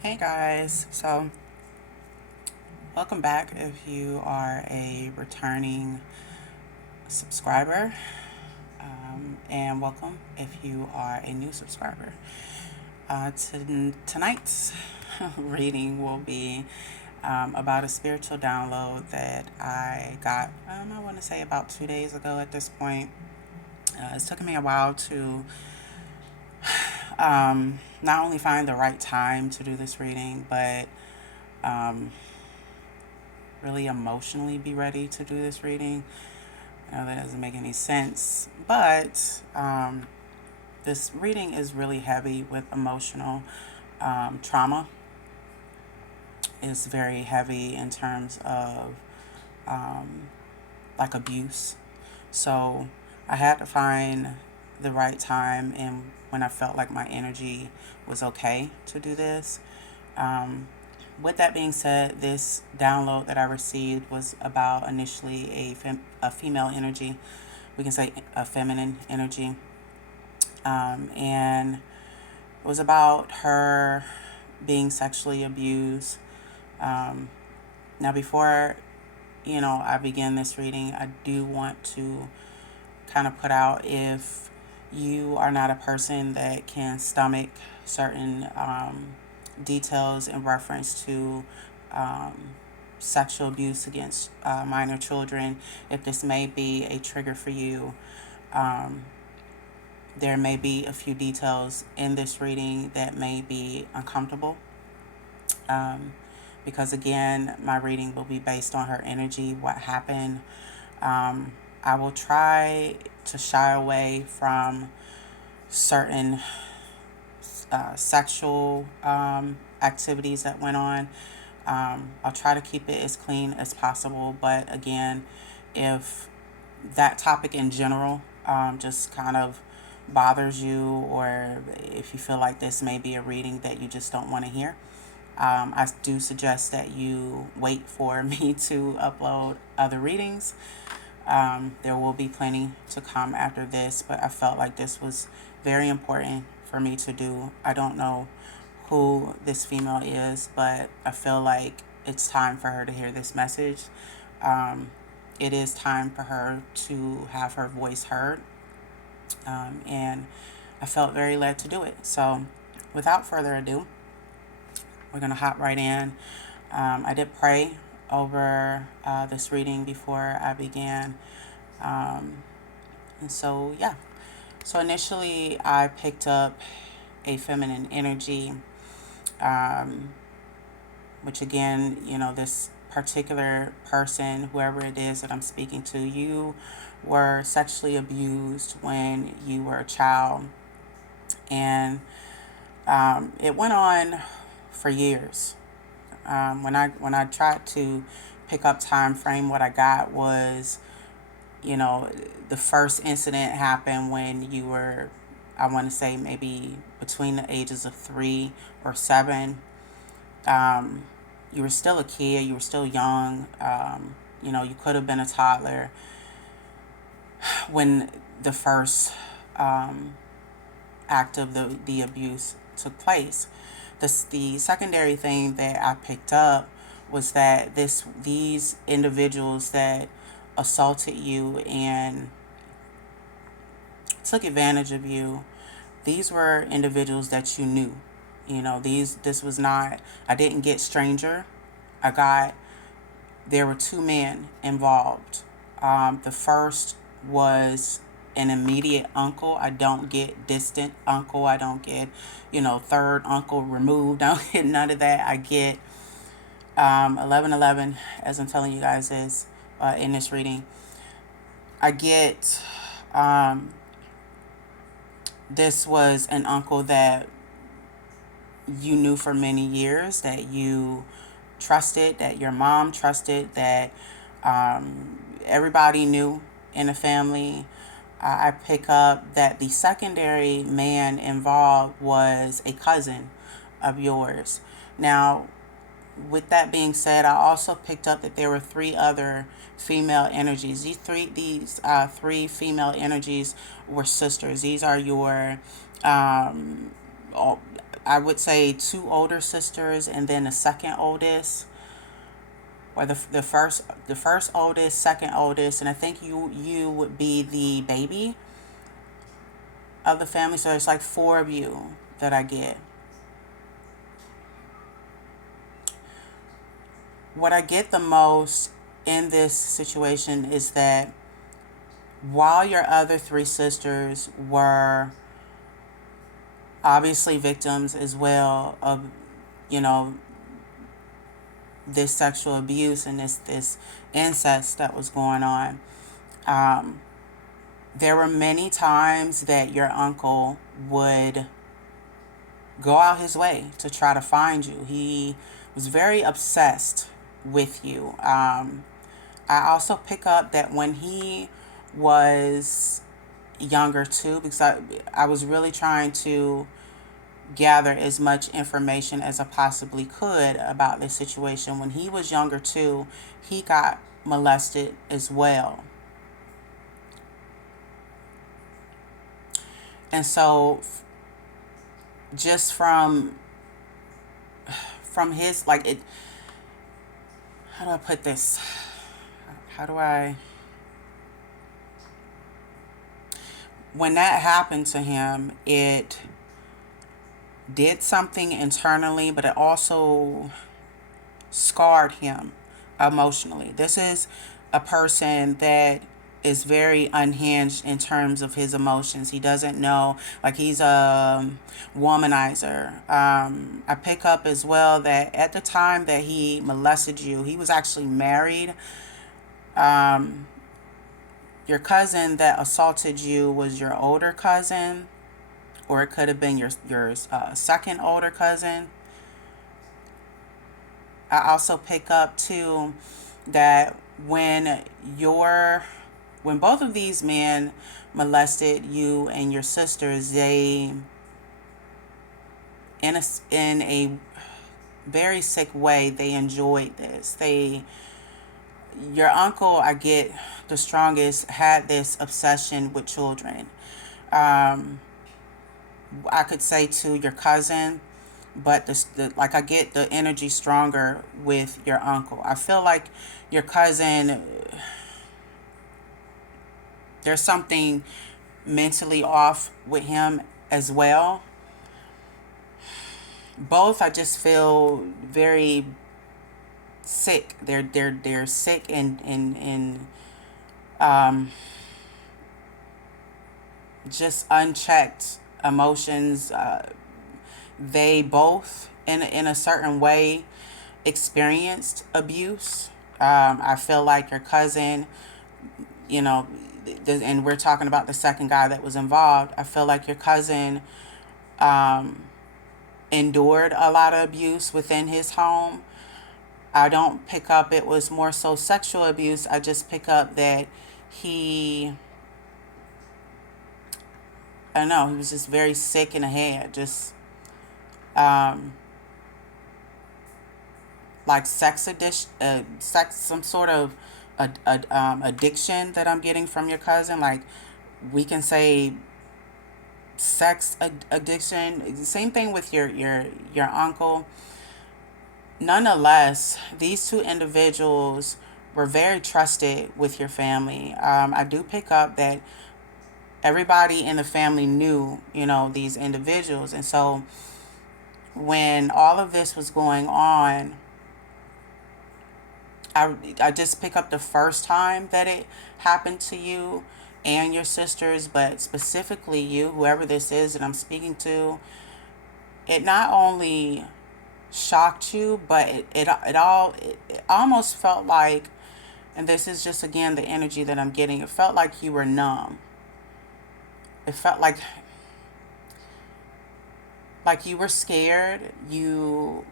Hey guys, so welcome back if you are a returning subscriber, and welcome if you are a new subscriber. Tonight's reading will be about a spiritual download that I got, I want to say about 2 days ago at this point. It's taken me a while to not only find the right time to do this reading, but um, really emotionally be ready to do this reading. I know that doesn't make any sense, but this reading is really heavy with emotional trauma. It's very heavy in terms of um, like abuse. So I had to find the right time and when I felt like my energy was okay to do this. Um, with that being said, this download that I received was about initially a female energy. We can say a feminine energy. And it was about her being sexually abused. Um, Now, before I begin this reading, I do want to kind of put out, if you are not a person that can stomach certain details in reference to um, sexual abuse against minor children, if this may be a trigger for you. Um, there may be a few details in this reading that may be uncomfortable. Um, because again, my reading will be based on her energy, what happened. I will try to shy away from certain sexual activities that went on. I'll try to keep it as clean as possible, but again, if that topic in general just kind of bothers you, or if you feel like this may be a reading that you just don't want to hear, I do suggest that you wait for me to upload other readings. There will be plenty to come after this, but I felt like this was very important for me to do. I don't know who this female is, but I feel like it's time for her to hear this message. Um, it is time for her to have her voice heard, and I felt very led to do it. So, without further ado, we're going to hop right in. I did pray over this reading before I began. Um, and so, yeah. So, initially, I picked up a feminine energy, um, which again, this particular person, whoever it is that I'm speaking to, you were sexually abused when you were a child. And it went on for years. When I tried to pick up time frame, what I got was, the first incident happened when you were, I want to say maybe between the ages of 3 or 7. Um, you were still a kid. You were still young. You could have been a toddler when the first um, act of the abuse took place. The secondary thing that I picked up was that these individuals that assaulted you and took advantage of you, these were individuals that you knew. This was not, I didn't get stranger. I got, there were two men involved. The first was an immediate uncle. I don't get distant uncle. I don't get, third uncle removed. I don't get none of that. I get 1111, as I'm telling you guys, is in this reading. I get this was an uncle that you knew for many years, that you trusted, that your mom trusted, that everybody knew in the family. I pick up that the secondary man involved was a cousin of yours. Now, with that being said, I also picked up that there were three other female energies. These three female energies were sisters. These are your, um, I would say two older sisters and then the second oldest, or the first oldest, second oldest, and I think you would be the baby of the family. So it's like four of you that I get. What I get the most in this situation is that while your other three sisters were obviously victims as well of, you know, this sexual abuse and this incest that was going on, um, there were many times that your uncle would go out his way to try to find you. He was very obsessed with you. I also pick up that when he was younger too, because I was really trying to gather as much information as I possibly could about this situation. When he was younger too, he got molested as well. And so just from his, like, it, how do I put this? How do I When that happened to him, it did something internally, but it also scarred him emotionally. This is a person that is very unhinged in terms of his emotions. He doesn't know, like, he's a womanizer. I pick up as well that at the time that he molested you, he was actually married. Um, your cousin that assaulted you was your older cousin, or it could have been your second older cousin. I also pick up too that your when both of these men molested you and your sisters, they in a very sick way, they enjoyed this. Your uncle, I get the strongest, had this obsession with children. Um, I could say to your cousin, but like, I get the energy stronger with your uncle. I feel like your cousin, there's something mentally off with him as well. Both, I just feel very sick. They're sick and um, just unchecked emotions. They both, in a certain way, experienced abuse. I feel like your cousin, you know, and we're talking about the second guy that was involved. I feel like your cousin um, endured a lot of abuse within his home. I don't pick up it was more so sexual abuse. I just pick up that he, I don't know, he was just very sick in the head. Just um, like some sort of addiction that I'm getting from your cousin. Like, we can say addiction. Same thing with your uncle. Nonetheless, these two individuals were very trusted with your family. I do pick up that everybody in the family knew, these individuals. And so when all of this was going on, I just pick up the first time that it happened to you and your sisters, but specifically you, whoever this is that I'm speaking to. It not only shocked you, but it almost felt like, and this is just again the energy that I'm getting, it felt like you were numb. It felt like you were scared, you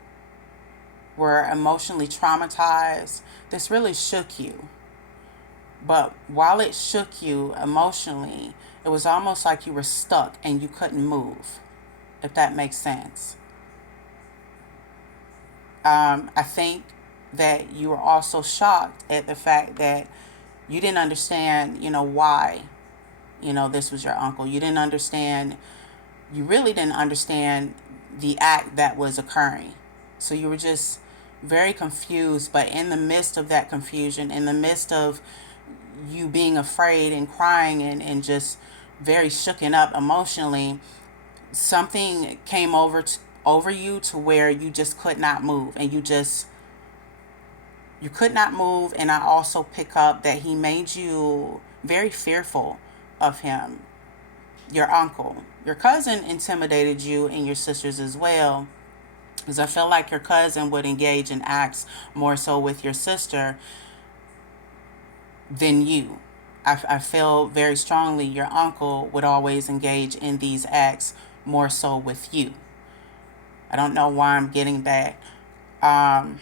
were emotionally traumatized. This really shook you. But while it shook you emotionally, it was almost like you were stuck and you couldn't move, if that makes sense. I think that you were also shocked at the fact that you didn't understand, why, this was your uncle. You really didn't understand the act that was occurring. So you were just very confused, but in the midst of that confusion, in the midst of you being afraid and crying and just very shooken up emotionally, something came over you to where you just could not move, and you could not move. And I also pick up that he made you very fearful of him. Your uncle, your cousin intimidated you, and your sisters as well, because I feel like your cousin would engage in acts more so with your sister than you. I feel very strongly your uncle would always engage in these acts more so with you. I don't know why I'm getting that. Um,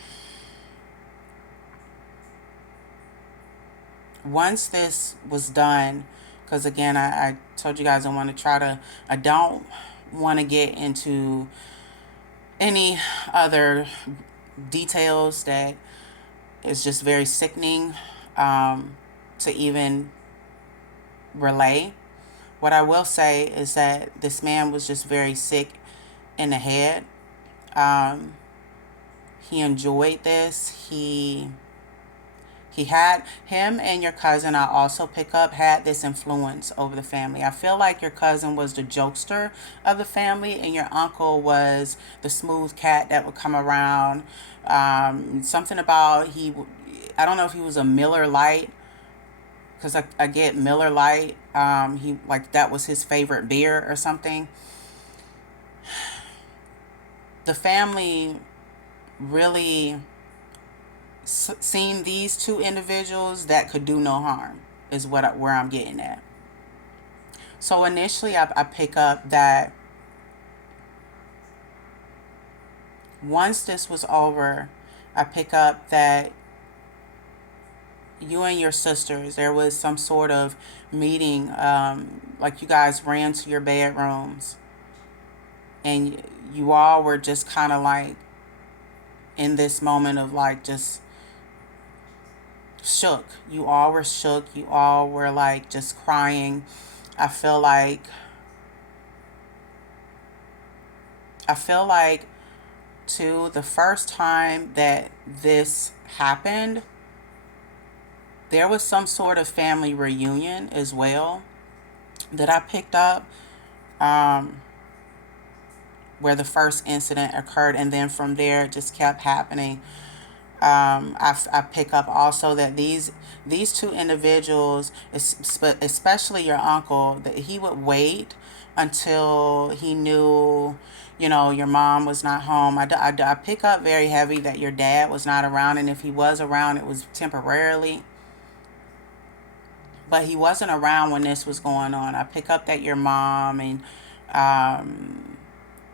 Once this was done, because again, I told you guys I don't want to get into any other details that is just very sickening to even relay. What I will say is that this man was just very sick in the head. Um, he enjoyed this. He had him and your cousin, I also pick up, had this influence over the family. I feel like your cousin was the jokester of the family, and your uncle was the smooth cat that would come around. Something about I don't know if he was a Miller Lite, because I get Miller Lite. He like that was his favorite beer or something. The family really seen these two individuals that could do no harm is where I'm getting at. So initially, I pick up that once this was over, I pick up that you and your sisters, there was some sort of meeting, like you guys ran to your bedrooms, and you all were just kind of like in this moment of like just shook. You all were shook. You all were like just crying. I feel like too, the first time that this happened, there was some sort of family reunion as well that I picked up, um, where the first incident occurred, and then from there it just kept happening. I pick up also that these two individuals, especially your uncle, that he would wait until he knew, your mom was not home. I pick up very heavy that your dad was not around, and if he was around, it was temporarily. But he wasn't around when this was going on. I pick up that your mom and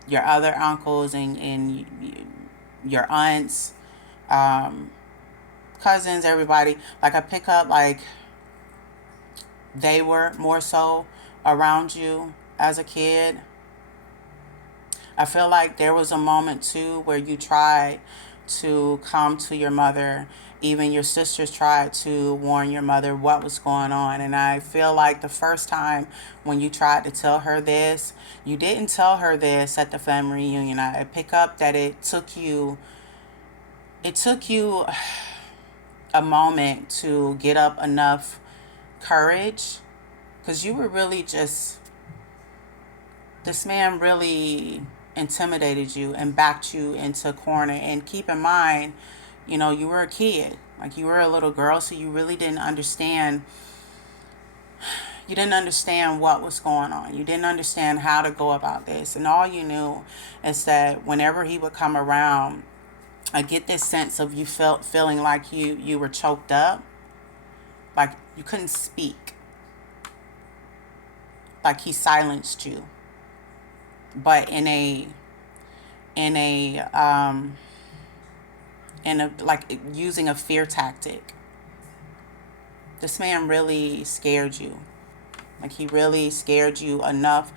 your other uncles and your aunts, um, cousins, everybody. Like I pick up like they were more so around you as a kid. I feel like there was a moment too where you tried to come to your mother. Even your sisters tried to warn your mother what was going on. And I feel like the first time when you tried to tell her this, you didn't tell her this at the family reunion. I pick up that it took you a moment to get up enough courage, because you were really just, this man really intimidated you and backed you into a corner. And keep in mind, you were a kid, like you were a little girl, so you really didn't understand. You didn't understand what was going on. You didn't understand how to go about this. And all you knew is that whenever he would come around, I get this sense of you feeling like you were choked up, like you couldn't speak, like he silenced you, but in a like using a fear tactic. This man really scared you. Like he really scared you enough,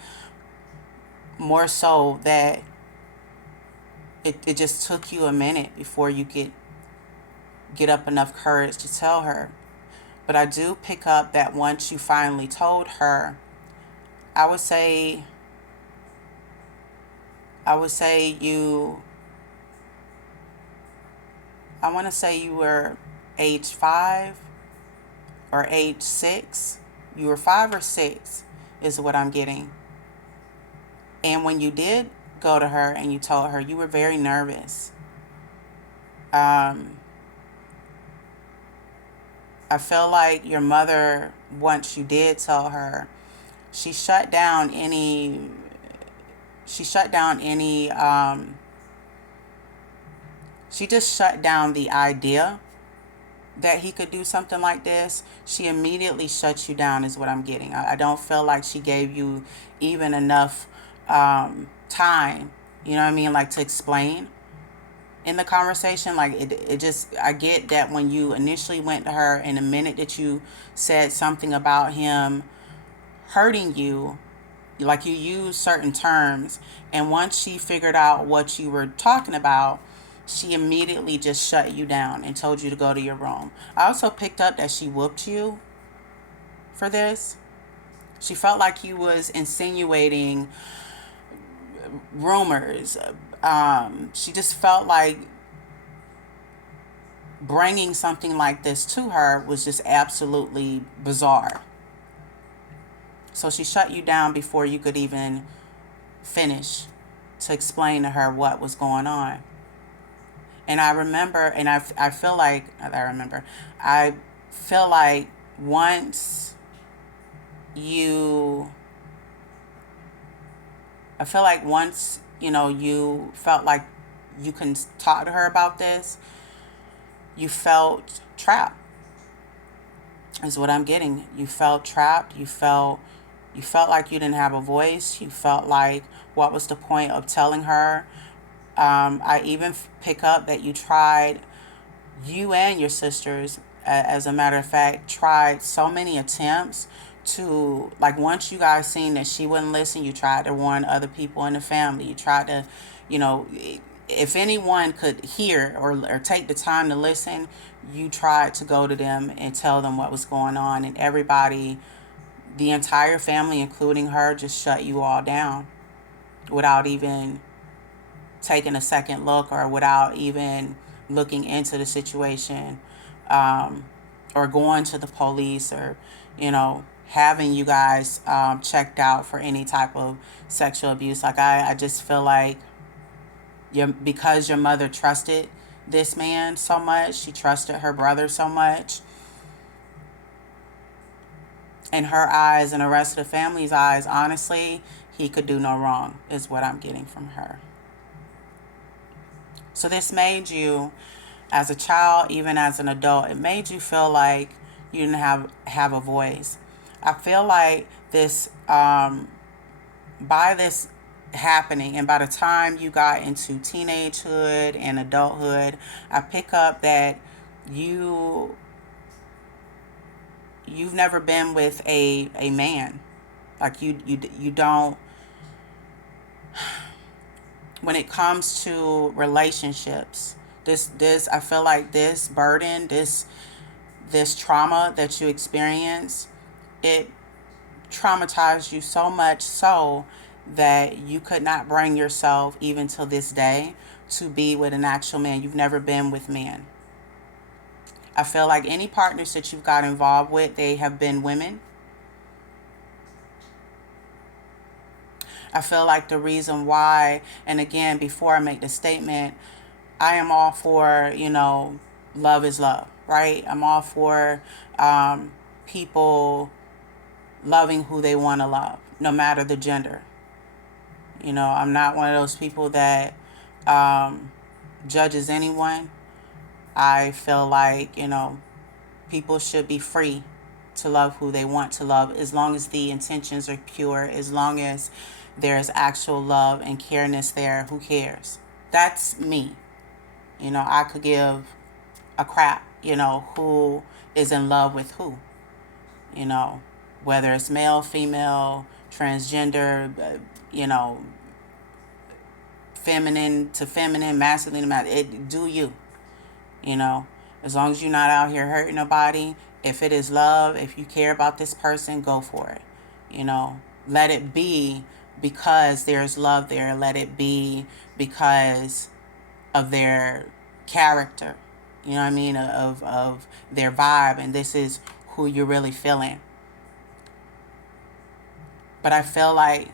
more so that it just took you a minute before you get up enough courage to tell her. But I do pick up that once you finally told her, I would say I would say I want to say you were age 5 or age 6. You were 5 or 6 is what I'm getting. And when you did go to her and you told her, you were very nervous. Um, I feel like your mother, once you did tell her, she shut down any, she shut down any, she just shut down the idea that he could do something like this. She immediately shut you down, is what I'm getting. I don't feel like she gave you even enough time, you know what I mean, like to explain in the conversation. Like it just, I get that when you initially went to her and the minute that you said something about him hurting you, like you used certain terms, and once she figured out what you were talking about, she immediately just shut you down and told you to go to your room. I also picked up that she whooped you for this. She felt like you was insinuating rumors. She just felt like bringing something like this to her was just absolutely bizarre. So she shut you down before you could even finish to explain to her what was going on. And I remember, and I feel like, I feel like once you, I feel like once, you felt like you can talk to her about this, you felt trapped, is what I'm getting. You felt trapped. You felt like you didn't have a voice. You felt like, what was the point of telling her? I even pick up that you and your sisters, as a matter of fact, tried so many attempts to, like, once you guys seen that she wouldn't listen, you tried to warn other people in the family. You tried to, you know, if anyone could hear or take the time to listen, you tried to go to them and tell them what was going on. And everybody, the entire family, including her, just shut you all down without even taking a second look or without even looking into the situation, um, or going to the police, or having you guys checked out for any type of sexual abuse. Like I just feel like because your mother trusted this man so much, she trusted her brother so much, in her eyes and the rest of the family's eyes, honestly, he could do no wrong, is what I'm getting from her. So this made you, as a child, even as an adult, it made you feel like you didn't have a voice. I feel like this, by this happening, and by the time you got into teenagehood and adulthood, I pick up that you've never been with a man. Like you don't, when it comes to relationships, this I feel like this burden, this trauma that you experience, it traumatized you so much so that you could not bring yourself, even to this day, to be with an actual man. You've never been with men. I feel like any partners that you've got involved with, they have been women. I feel like the reason why, and again, before I make the statement, I am all for, love is love, right? I'm all for people loving who they want to love, no matter the gender. I'm not one of those people that judges anyone. I feel like, people should be free to love who they want to love, as long as the intentions are pure, as long as there's actual love and careness there. Who cares? That's me. I could give a crap, who is in love with who, you know, whether it's male, female, transgender, feminine to feminine, masculine to masculine. It do you, you know, as long as you're not out here hurting nobody. If it is love, if you care about this person, go for it. Let it be because there's love there, let it be because of their character, you know what I mean, of their vibe, and this is who you're really feeling. But I feel like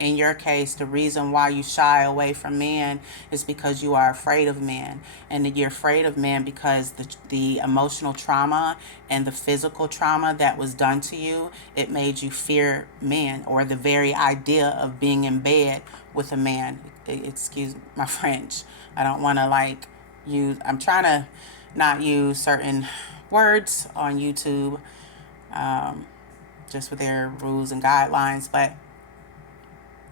in your case, the reason why you shy away from men is because you are afraid of men. And you're afraid of men because the emotional trauma and the physical trauma that was done to you, it made you fear men, or the very idea of being in bed with a man. Excuse my French. I don't want to like use, I'm trying to not use certain words on YouTube, just with their rules and guidelines, but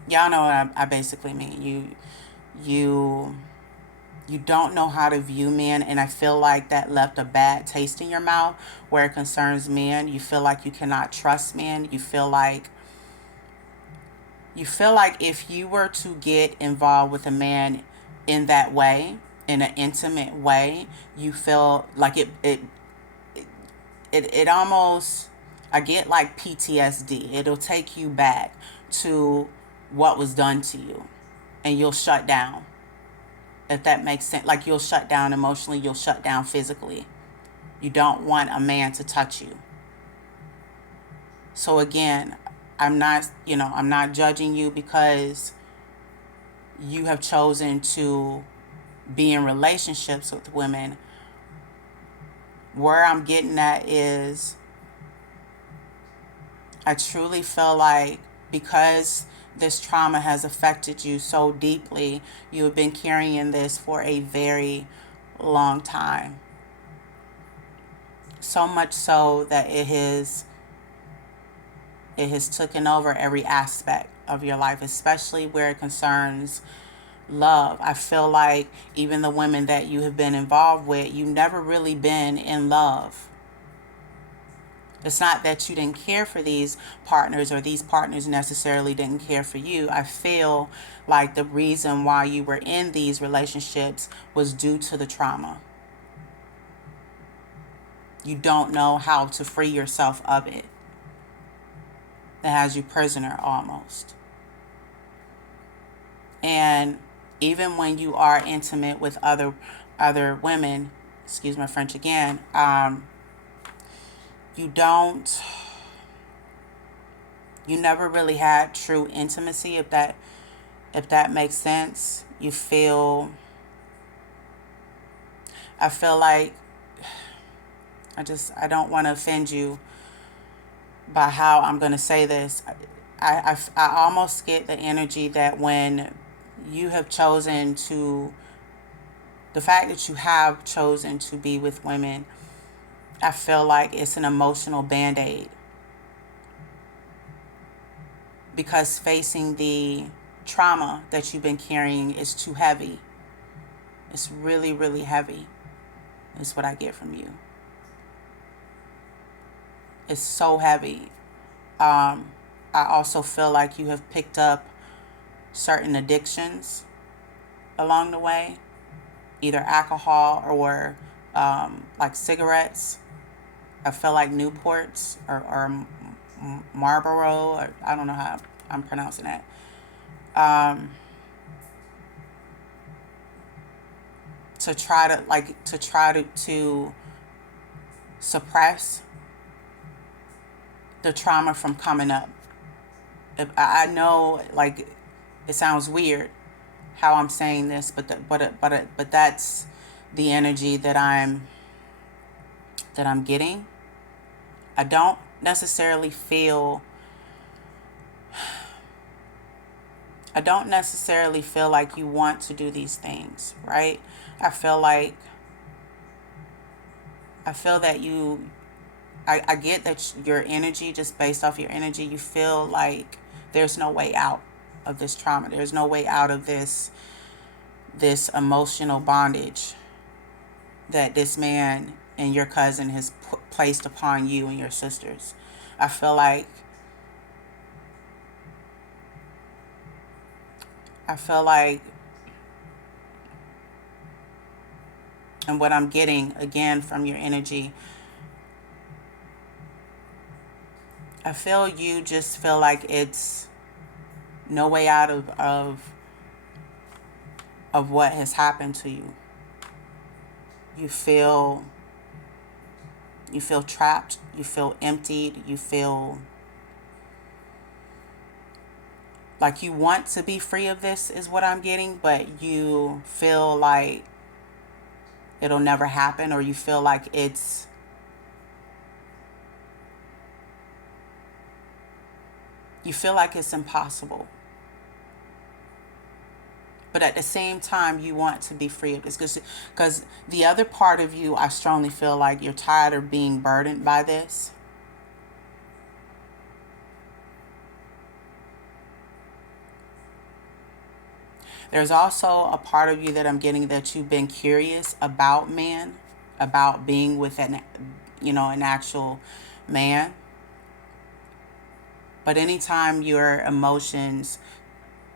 y'all know what I basically mean. You you don't know how to view men, and I feel like that left a bad taste in your mouth where it concerns men. You feel like you cannot trust men. You feel like if you were to get involved with a man in that way, in an intimate way, you feel like it almost, I get like PTSD. It'll take you back to what was done to you, and you'll shut down. If that makes sense, like you'll shut down emotionally, you'll shut down physically. You don't want a man to touch you. So again, I'm not judging you because you have chosen to be in relationships with women. Where I'm getting at is, I truly feel like because this trauma has affected you so deeply, you have been carrying this for a very long time. So much so that it has taken over every aspect of your life, especially where it concerns love. I feel like even the women that you have been involved with, you've never really been in love. It's not that you didn't care for these partners or these partners necessarily didn't care for you. I feel like the reason why you were in these relationships was due to the trauma. You don't know how to free yourself of it. It has you prisoner almost. And even when you are intimate with other women, excuse my French again, you don't you never really had true intimacy, if that makes sense. I feel like, I don't want to offend you by how I'm going to say this. I almost get the energy that when you have chosen to, the fact that you have chosen to be with women, I feel like it's an emotional band-aid, because facing the trauma that you've been carrying is too heavy. It's really, really heavy, is what I get from you. It's so heavy. I also feel like you have picked up certain addictions along the way, either alcohol or like cigarettes. I feel like Newports or Marlboro, or I don't know how I'm pronouncing that. To suppress the trauma from coming up. I know, like, it sounds weird how I'm saying this, but that's the energy that I'm getting. I don't necessarily feel I don't necessarily feel like you want to do these things, right? I feel like I feel that I get that your energy, just based off your energy, you feel like there's no way out of this trauma. There's no way out of this emotional bondage that this man and your cousin has placed upon you and your sisters. I feel like I feel like and what I'm getting again from your energy, I feel you just feel like it's no way out of what has happened to you. You feel trapped, you feel emptied, you feel like you want to be free of this is what I'm getting, but you feel like it'll never happen, or you feel like it's impossible. But at the same time, you want to be free of this, because the other part of you, I strongly feel like you're tired of being burdened by this. There's also a part of you that I'm getting that you've been curious about man, about being with an actual man. But anytime your emotions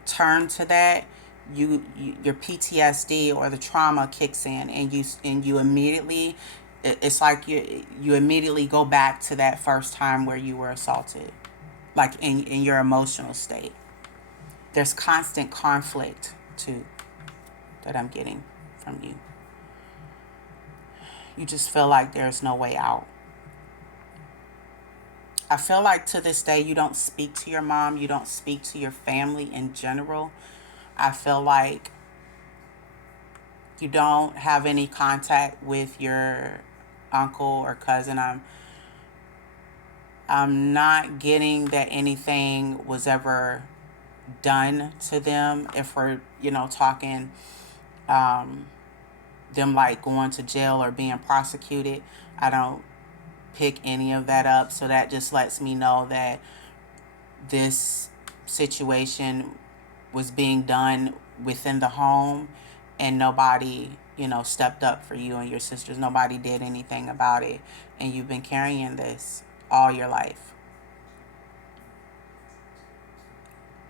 turn to that, your PTSD or the trauma kicks in, and you immediately, it's like you immediately go back to that first time where you were assaulted, like in your emotional state. There's constant conflict too that I'm getting from you. You just feel like there's no way out. I feel like to this day you don't speak to your mom, you don't speak to your family in general. I feel like you don't have any contact with your uncle or cousin. I'm not getting that anything was ever done to them. If we're, talking um, them like going to jail or being prosecuted, I don't pick any of that up. So that just lets me know that this situation was being done within the home, and nobody, stepped up for you and your sisters. Nobody did anything about it. And you've been carrying this all your life.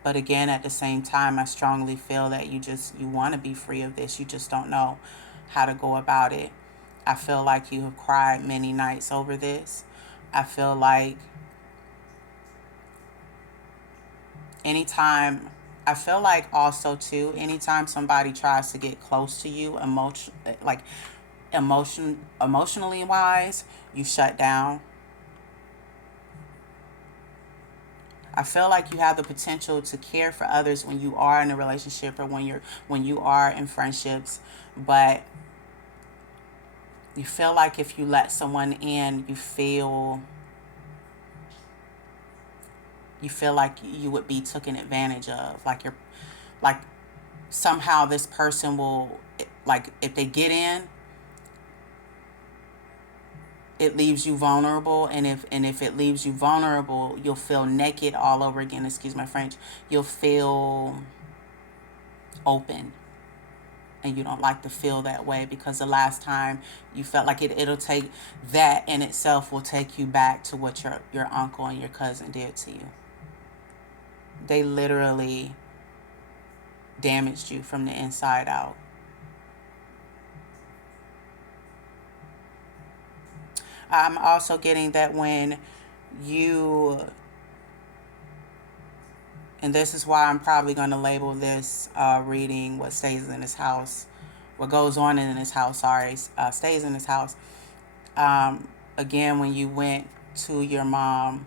But again, at the same time, I strongly feel that you want to be free of this. You just don't know how to go about it. I feel like you have cried many nights over this. I feel like anytime, I feel like also too, anytime somebody tries to get close to you, emotionally wise, you shut down. I feel like you have the potential to care for others when you are in a relationship, or when you are in friendships, but you feel like if you let someone in, you feel like you would be taken advantage of. Like somehow this person will, like if they get in, it leaves you vulnerable, and if it leaves you vulnerable, you'll feel naked all over again. Excuse my French. You'll feel open, and you don't like to feel that way, because the last time you felt like it'll take that in itself will take you back to what your uncle and your cousin did to you. They literally damaged you from the inside out. I'm also getting that when you, and this is why I'm probably going to label this reading what stays in this house, what goes on in this house, sorry, stays in this house. Again, when you went to your mom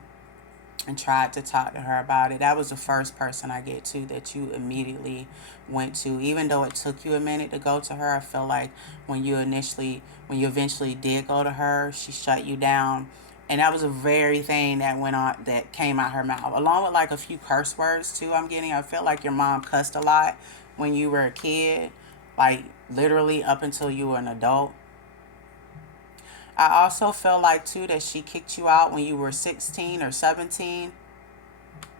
and tried to talk to her about it, that was the first person I get to that you immediately went to. Even though it took you a minute to go to her, I feel like when you eventually did go to her, she shut you down. And that was the very thing that went on, that came out her mouth, along with like a few curse words too. I feel like your mom cussed a lot when you were a kid, like literally up until you were an adult. I also feel like too that she kicked you out when you were 16 or 17.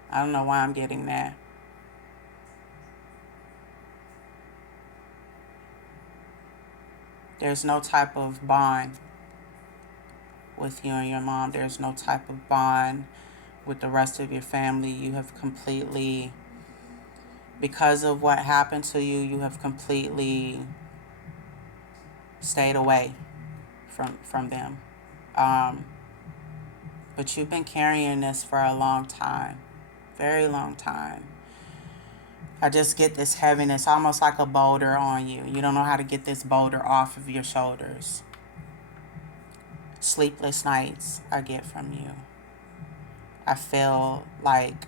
I don't know why I'm getting that. There's no type of bond with you and your mom. There's no type of bond with the rest of your family. You have completely, because of what happened to you, you have completely stayed away from them. Um, but you've been carrying this for a long time, very long time. I just get this heaviness, almost like a boulder on you. You don't know how to get this boulder off of your shoulders. Sleepless nights I get from you. I feel like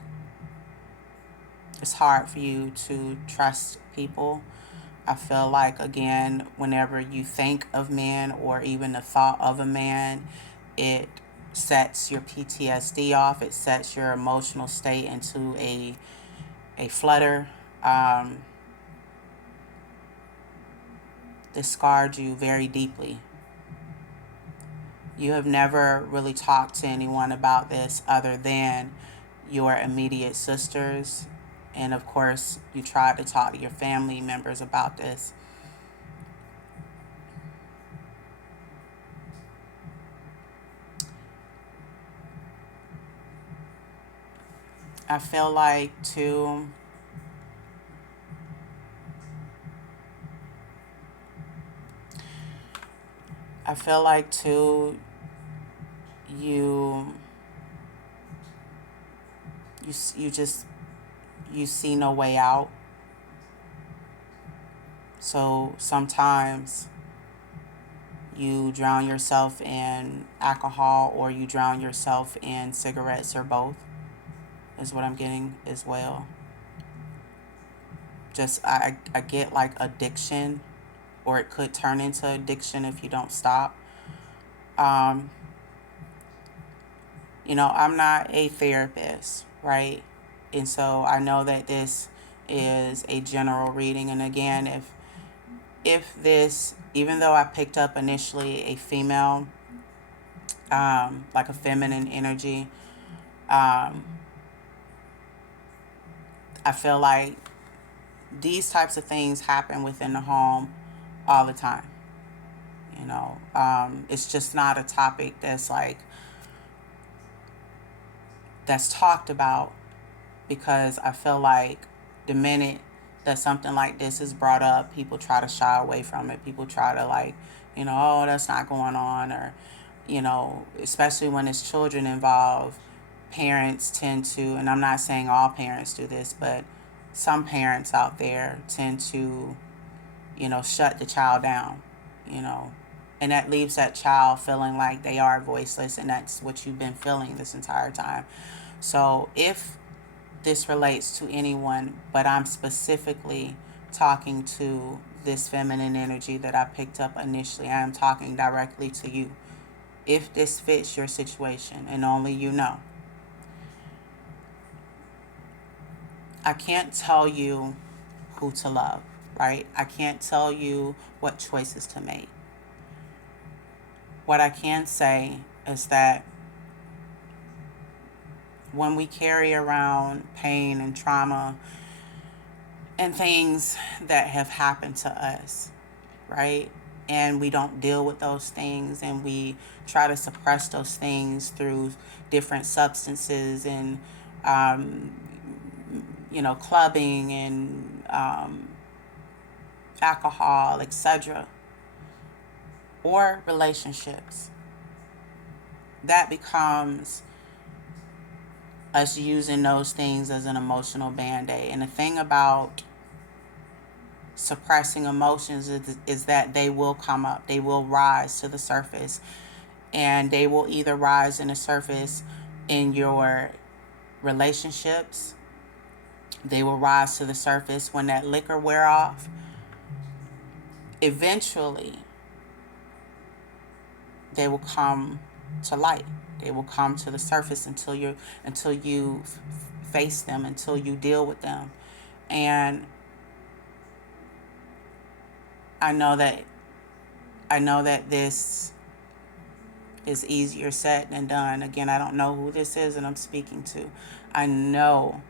it's hard for you to trust people. I feel like, again, whenever you think of men or even the thought of a man, it sets your PTSD off. It sets your emotional state into a flutter. Um, this scarred you very deeply. You have never really talked to anyone about this other than your immediate sisters. And of course, you tried to talk to your family members about this. I feel like, too, I feel like, too, you, you just, you see no way out. So sometimes you drown yourself in alcohol or you drown yourself in cigarettes, or both, is what I'm getting as well. Just, I get like addiction, or it could turn into addiction if you don't stop. Um, I'm not a therapist, right? And so I know that this is a general reading. And again, if this, even though I picked up initially a female, like a feminine energy, um, I feel like these types of things happen within the home all the time. It's just not a topic that's talked about, because I feel like the minute that something like this is brought up, people try to shy away from it. People try to, like, oh, that's not going on, or, especially when it's children involved, parents tend to, and I'm not saying all parents do this, but some parents out there tend to, shut the child down, you know, and that leaves that child feeling like they are voiceless, and that's what you've been feeling this entire time. So if this relates to anyone, but I'm specifically talking to this feminine energy that I picked up initially, I am talking directly to you. If this fits your situation, and only you know, I can't tell you who to love, right? I can't tell you what choices to make. What I can say is that when we carry around pain and trauma and things that have happened to us, right? And we don't deal with those things, and we try to suppress those things through different substances and, um, clubbing and alcohol, etc., or relationships. That becomes us using those things as an emotional band-aid. And the thing about suppressing emotions is that they will come up, they will rise to the surface, and they will either rise in the surface in your relationships, they will rise to the surface when that liquor wear off. Eventually they will come to light, they will come to the surface until you face them, until you deal with them. And I know that this is easier said than done. Again, I don't know who this is and I'm speaking to. I know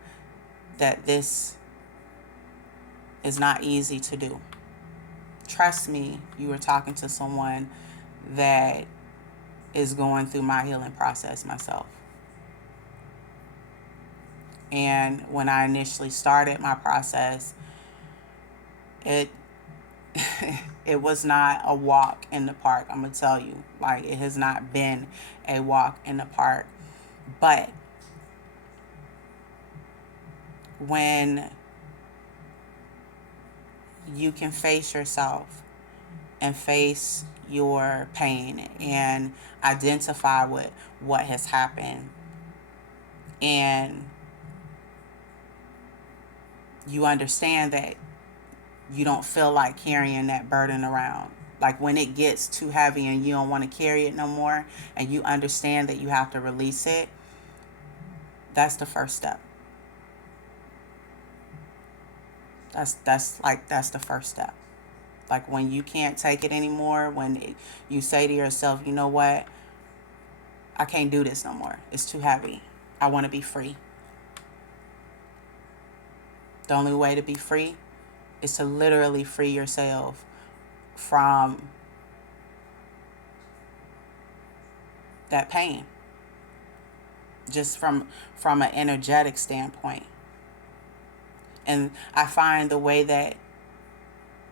that this is not easy to do. Trust me, you are talking to someone that is going through my healing process myself. And when I initially started my process, it it was not a walk in the park. I'm gonna tell you, like, it has not been a walk in the park. But when you can face yourself and face your pain and identify with what has happened, and you understand that you don't feel like carrying that burden around. Like when it gets too heavy and you don't want to carry it no more, and you understand that you have to release it, that's the first step. That's the first step. Like when you can't take it anymore, you say to yourself, you know what, I can't do this no more. It's too heavy. I want to be free. The only way to be free is to literally free yourself from that pain, just from an energetic standpoint. And I find the way that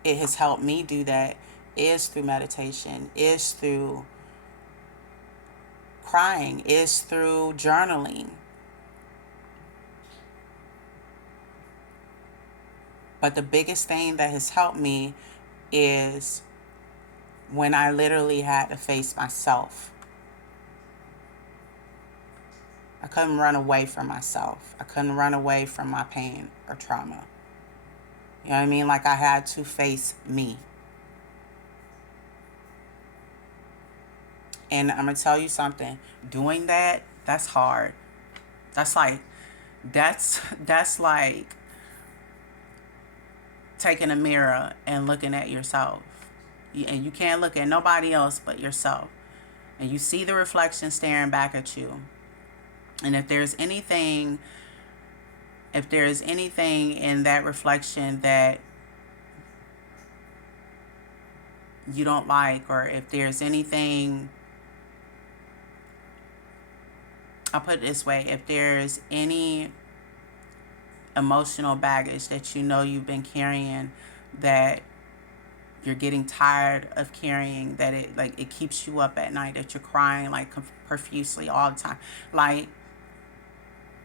it has helped me do that is through meditation, is through crying, is through journaling. But the biggest thing that has helped me is when I literally had to face myself. I couldn't run away from myself. I couldn't run away from my pain or trauma. You know what I mean? Like I had to face me. And I'm going to tell you something. Doing that, that's hard. That's like taking a mirror and looking at yourself. And you can't look at nobody else but yourself. And you see the reflection staring back at you. And if there's anything in that reflection that you don't like, or if there's anything, I'll put it this way, if there's any emotional baggage that you know you've been carrying, that you're getting tired of carrying, that it keeps you up at night, that you're crying like profusely all the time, like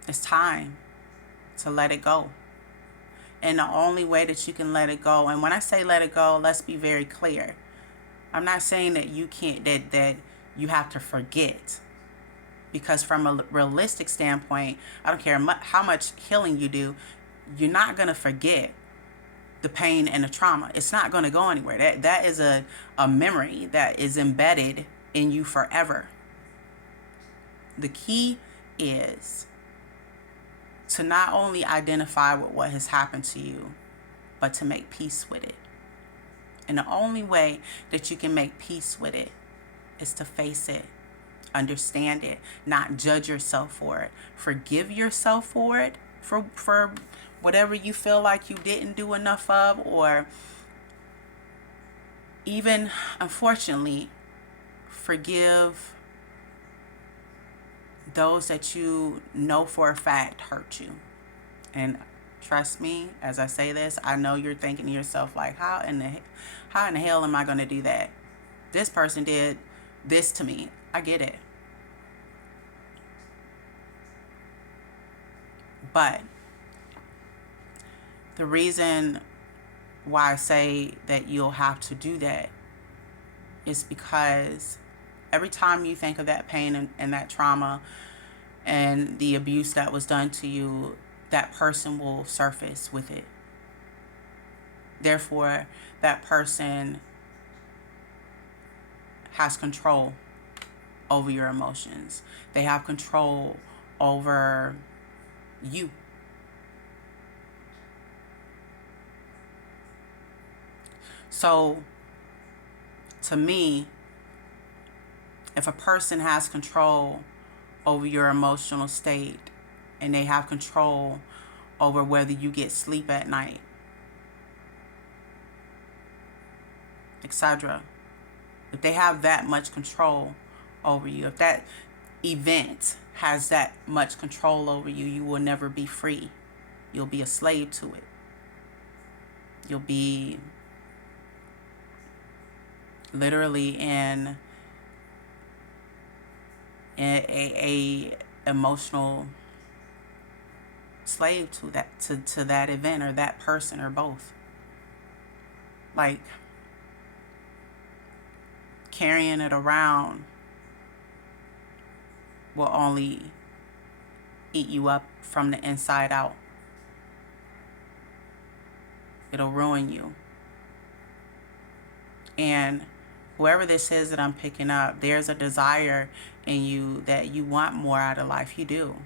it's time to let it go. And the only way that you can let it go, and when I say let it go, let's be very clear. I'm not saying that you can't, that you have to forget. Because from a realistic standpoint, I don't care how much healing you do, you're not going to forget the pain and the trauma. It's not going to go anywhere. That is a memory that is embedded in you forever. The key is to not only identify with what has happened to you, but to make peace with it. And the only way that you can make peace with it is to face it, understand it, not judge yourself for it, forgive yourself for it, for whatever you feel like you didn't do enough of, or even, unfortunately, forgive those that you know for a fact hurt you. And trust me, as I say this, I know you're thinking to yourself, like, how in the hell am I going to do that? This person did this to me. I get it. But the reason why I say that you'll have to do that is because every time you think of that pain and that trauma and the abuse that was done to you, that person will surface with it. Therefore, that person has control over your emotions. They have control over you. So, to me, if a person has control over your emotional state, and they have control over whether you get sleep at night, etc., if they have that much control over you, if that event has that much control over you, you will never be free. You'll be a slave to it. You'll be literally in a emotional slave to that event or that person or both. Like, carrying it around will only eat you up from the inside out. It'll ruin you. And whoever this is that I'm picking up, there's a desire in you that you want more out of life. You do.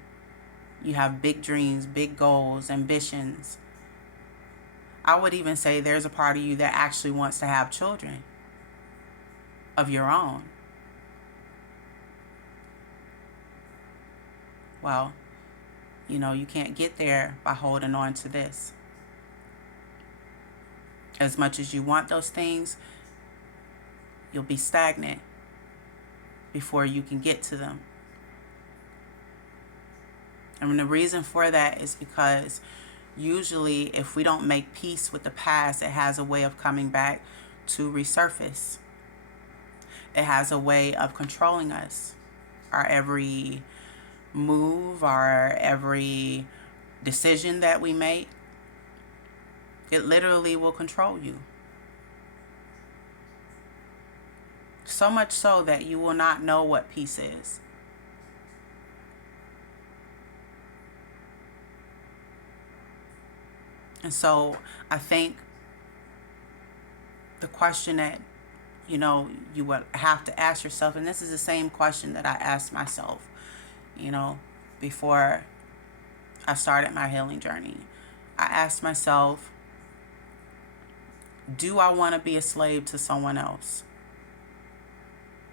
You have big dreams, big goals, ambitions. I would even say there's a part of you that actually wants to have children of your own. Well, you can't get there by holding on to this. As much as you want those things, you'll be stagnant before you can get to them. And the reason for that is because usually if we don't make peace with the past, it has a way of coming back to resurface. It has a way of controlling us. Our every move, our every decision that we make, it literally will control you. So much so that you will not know what peace is. And so I think the question that, you would have to ask yourself, and this is the same question that I asked myself, before I started my healing journey. I asked myself, do I want to be a slave to someone else?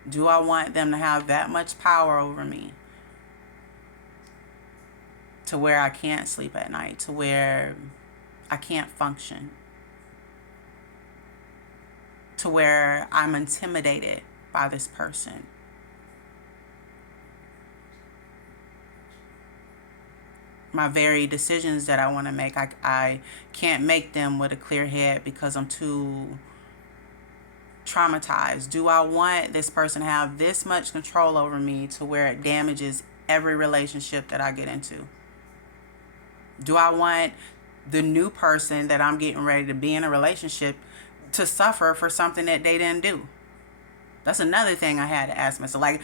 Do I want them to have that much power over me to where I can't sleep at night, to where I can't function, to where I'm intimidated by this person? My very decisions that I want to make, I can't make them with a clear head because I'm too traumatized. Do I want this person to have this much control over me to where it damages every relationship that I get into? Do I want the new person that I'm getting ready to be in a relationship to suffer for something that they didn't do? That's another thing I had to ask myself. Like,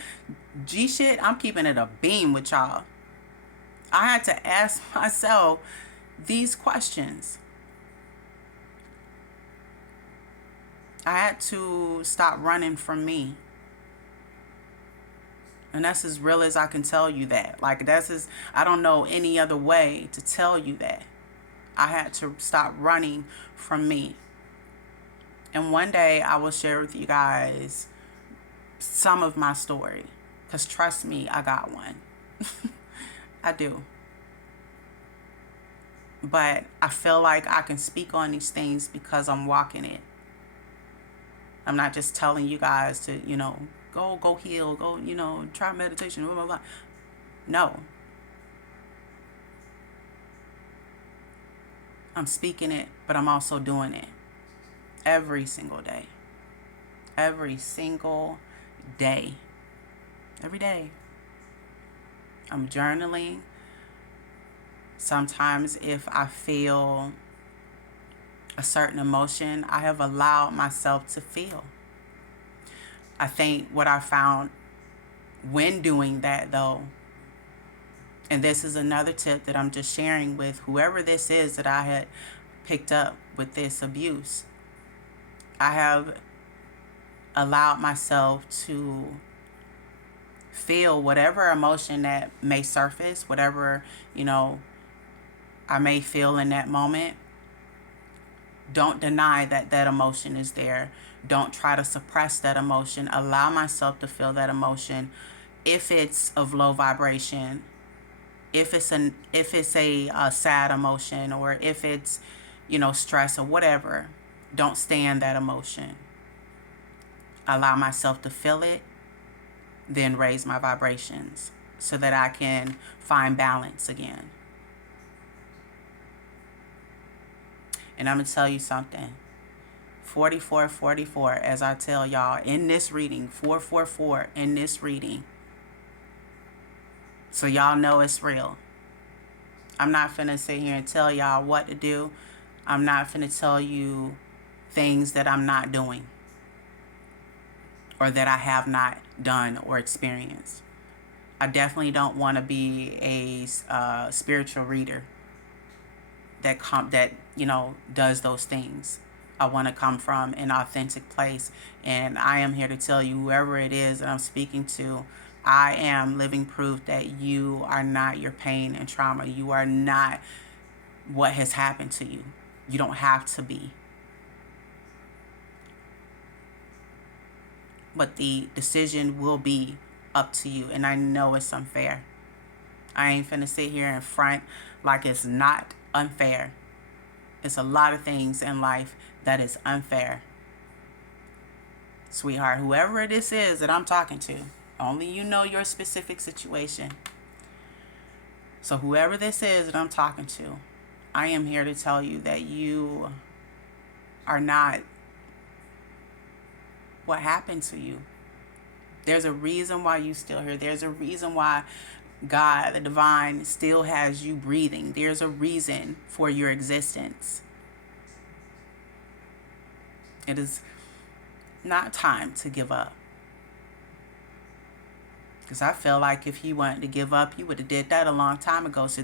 shit, I'm keeping it a beam with y'all. I had to ask myself these questions. I had to stop running from me. And that's as real as I can tell you that. Like, I don't know any other way to tell you that. I had to stop running from me. And one day I will share with you guys some of my story. Because trust me, I got one. I do. But I feel like I can speak on these things because I'm walking it. I'm not just telling you guys to, go heal, go, try meditation, blah, blah, blah. No. I'm speaking it, but I'm also doing it every single day. Every single day. Every day. I'm journaling. Sometimes if I feel a certain emotion, I have allowed myself to feel. I think what I found when doing that, though, and this is another tip that I'm just sharing with whoever this is that I had picked up with this abuse, I have allowed myself to feel whatever emotion that may surface, whatever, I may feel in that moment. Don't deny that that emotion is there. Don't try to suppress that emotion. Allow myself to feel that emotion. If it's of low vibration, if it's a sad emotion, or if it's, stress or whatever, don't stay in that emotion. Allow myself to feel it, then raise my vibrations so that I can find balance again. And I'm going to tell you something. 4444, as I tell y'all in this reading, 444 in this reading. So y'all know it's real. I'm not finna sit here and tell y'all what to do. I'm not finna tell you things that I'm not doing or that I have not done or experienced. I definitely don't want to be a spiritual reader that does those things. I want to come from an authentic place, and I am here to tell you, whoever it is that I'm speaking to, I am living proof that you are not your pain and trauma. You are not what has happened to you. You don't have to be. But the decision will be up to you, and I know it's unfair. I ain't finna sit here in front like it's not unfair. It's a lot of things in life that is unfair. Sweetheart, whoever this is that I'm talking to, only you know your specific situation. So whoever this is that I'm talking to, I am here to tell you that you are not what happened to you. There's a reason why you still here. There's a reason why God, the divine, still has you breathing. There's a reason for your existence. It is not time to give up. Because I feel like if he wanted to give up, he would have did that a long time ago. So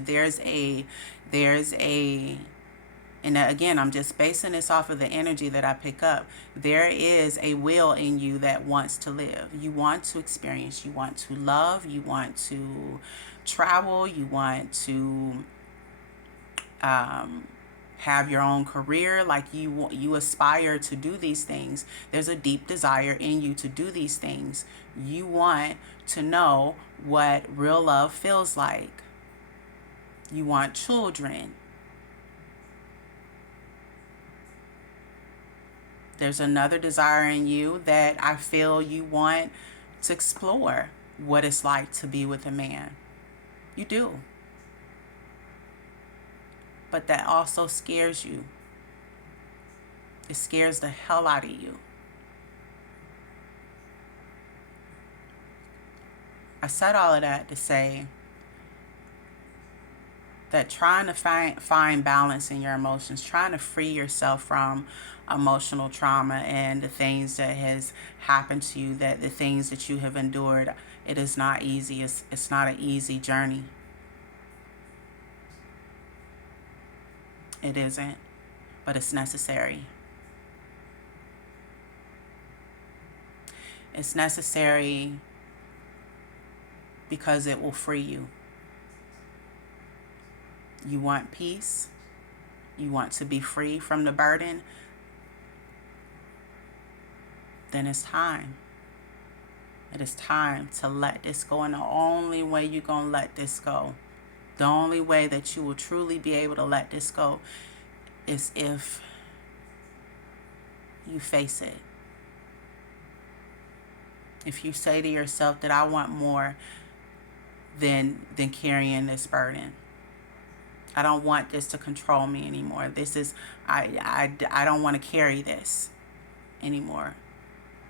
and again, I'm just basing this off of the energy that I pick up. There is a will in you that wants to live. You want to experience. You want to love. You want to travel. You want to have your own career. Like you aspire to do these things. There's a deep desire in you to do these things. You want to know what real love feels like. You want children. There's another desire in you that I feel you want to explore what it's like to be with a man. You do. But that also scares you. It scares the hell out of you. I said all of that to say that trying to find balance in your emotions, trying to free yourself from emotional trauma and the things that has happened to you, that the things that you have endured, it is not easy. It's not an easy journey. It isn't, but it's necessary. It's necessary because it will free you. You want peace. You want to be free from the burden. Then it's time. It is time to let this go. And the only way you're going to let this go, the only way that you will truly be able to let this go is if you face it. If you say to yourself that I want more than carrying this burden. I don't want this to control me anymore. I don't want to carry this anymore.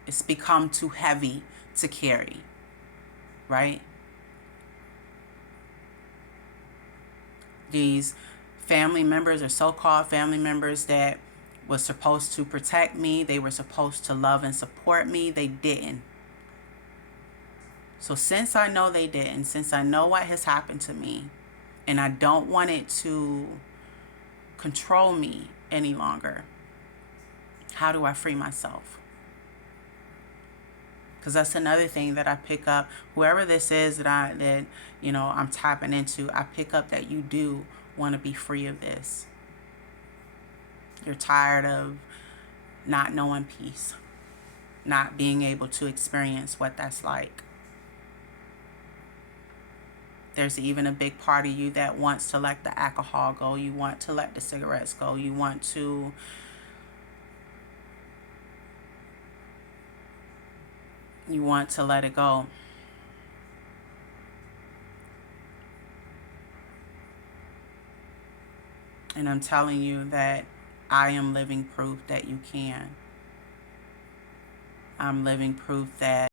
It's become too heavy to carry, right? These family members or so-called family members that was supposed to protect me, they were supposed to love and support me, they didn't. So since I know they didn't, since I know what has happened to me, and I don't want it to control me any longer, how do I free myself? Because that's another thing that I pick up. Whoever this is that I'm tapping into, I pick up that you do want to be free of this. You're tired of not knowing peace, not being able to experience what that's like. There's even a big part of you that wants to let the alcohol go. You want to let the cigarettes go. You want to let it go. And I'm telling you that I am living proof that you can. I'm living proof that